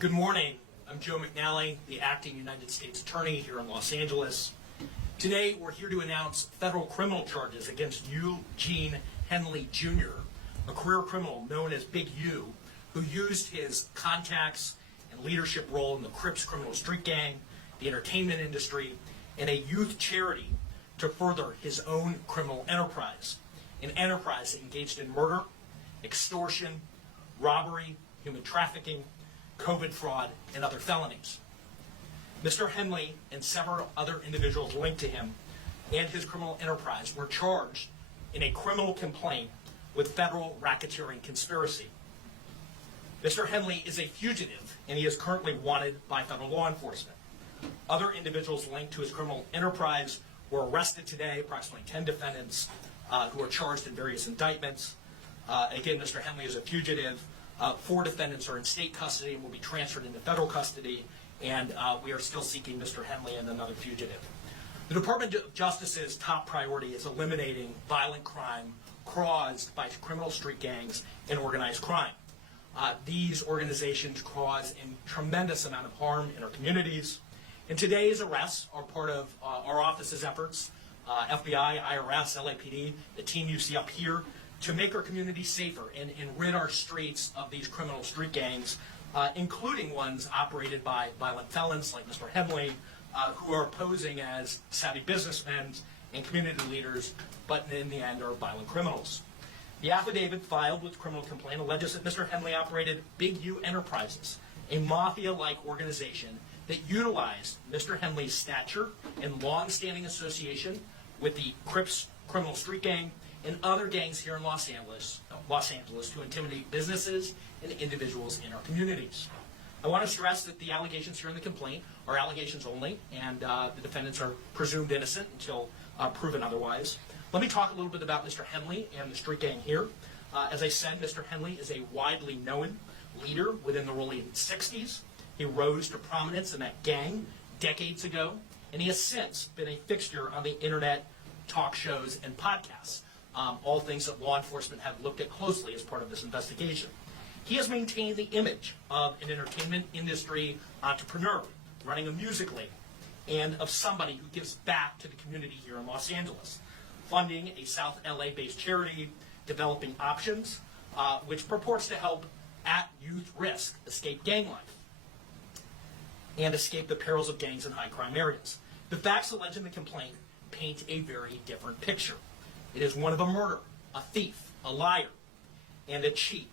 Good morning. I'm Joe McNally, the acting United States Attorney here in Los Angeles. Today, we're here to announce federal criminal charges against Eugene Henley Jr., a career criminal known as Big U, who used his contacts and leadership role in the Crips criminal street gang, the entertainment industry, and a youth charity to further his own criminal enterprise, an enterprise engaged in murder, extortion, robbery, human trafficking, COVID fraud, and other felonies. Mr. Henley and several other individuals linked to him and his criminal enterprise were charged in a criminal complaint with federal racketeering conspiracy. Mr. Henley is a fugitive, and he is currently wanted by federal law enforcement. Other individuals linked to his criminal enterprise were arrested today, approximately 10 defendants who are charged in various indictments. Again, Mr. Henley is a fugitive. 4 defendants are in state custody and will be transferred into federal custody, and we are still seeking Mr. Henley and another fugitive. The Department of Justice's top priority is eliminating violent crime caused by criminal street gangs and organized crime. These organizations cause a tremendous amount of harm in our communities, and today's arrests are part of our office's efforts, FBI, IRS, LAPD, the team you see up here, to make our communities safer and rid our streets of these criminal street gangs, including ones operated by violent felons like Mr. Henley, who are posing as savvy businessmen and community leaders, but in the end are violent criminals. The affidavit filed with the criminal complaint alleges that Mr. Henley operated Big U Enterprises, a mafia-like organization that utilized Mr. Henley's stature and long-standing association with the Crips criminal street gang and other gangs here in Los Angeles to intimidate businesses and individuals in our communities. I want to stress that the allegations here in the complaint are allegations only, and the defendants are presumed innocent until proven otherwise. Let me talk a little bit about Mr. Henley and the street gang here. As I said, Mr. Henley is a widely known leader within the early 60s. He rose to prominence in that gang decades ago, and he has since been a fixture on the internet, talk shows, and podcasts. All things that law enforcement have looked at closely as part of this investigation. He has maintained the image of an entertainment industry entrepreneur, running a music label, and of somebody who gives back to the community here in Los Angeles, funding a South LA-based charity, developing options, which purports to help at-youth risk escape gang life and escape the perils of gangs in high-crime areas. The facts alleged in the complaint paint a very different picture. It is one of a murderer, a thief, a liar, and a cheat,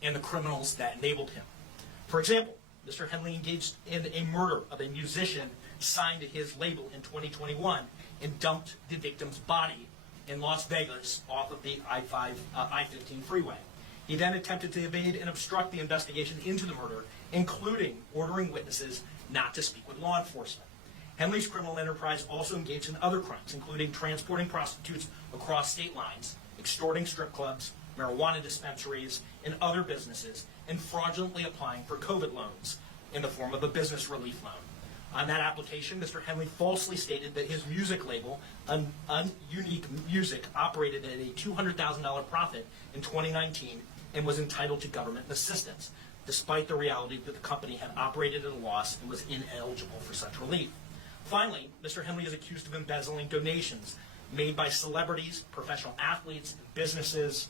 and the criminals that enabled him. For example, Mr. Henley engaged in a murder of a musician signed to his label in 2021 and dumped the victim's body in Las Vegas off of the I-15 freeway. He then attempted to evade and obstruct the investigation into the murder, including ordering witnesses not to speak with law enforcement. Henley's criminal enterprise also engaged in other crimes, including transporting prostitutes across state lines, extorting strip clubs, marijuana dispensaries, and other businesses, and fraudulently applying for COVID loans in the form of a business relief loan. On that application, Mr. Henley falsely stated that his music label, Unique Music, operated at a $200,000 profit in 2019 and was entitled to government assistance, despite the reality that the company had operated at a loss and was ineligible for such relief. Finally, Mr. Henley is accused of embezzling donations made by celebrities, professional athletes, and businesses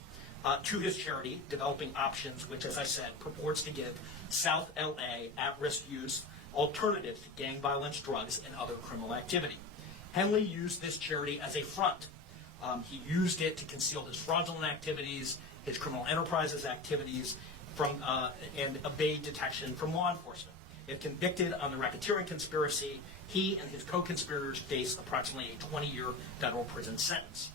to his charity, Developing Options, which, as I said, purports to give South LA at-risk youth alternatives to gang violence, drugs, and other criminal activity. Henley used this charity as a front. He used it to conceal his fraudulent activities, his criminal enterprises activities, and evade detection from law enforcement. If convicted on the racketeering conspiracy, he and his co-conspirators face approximately a 20-year federal prison sentence.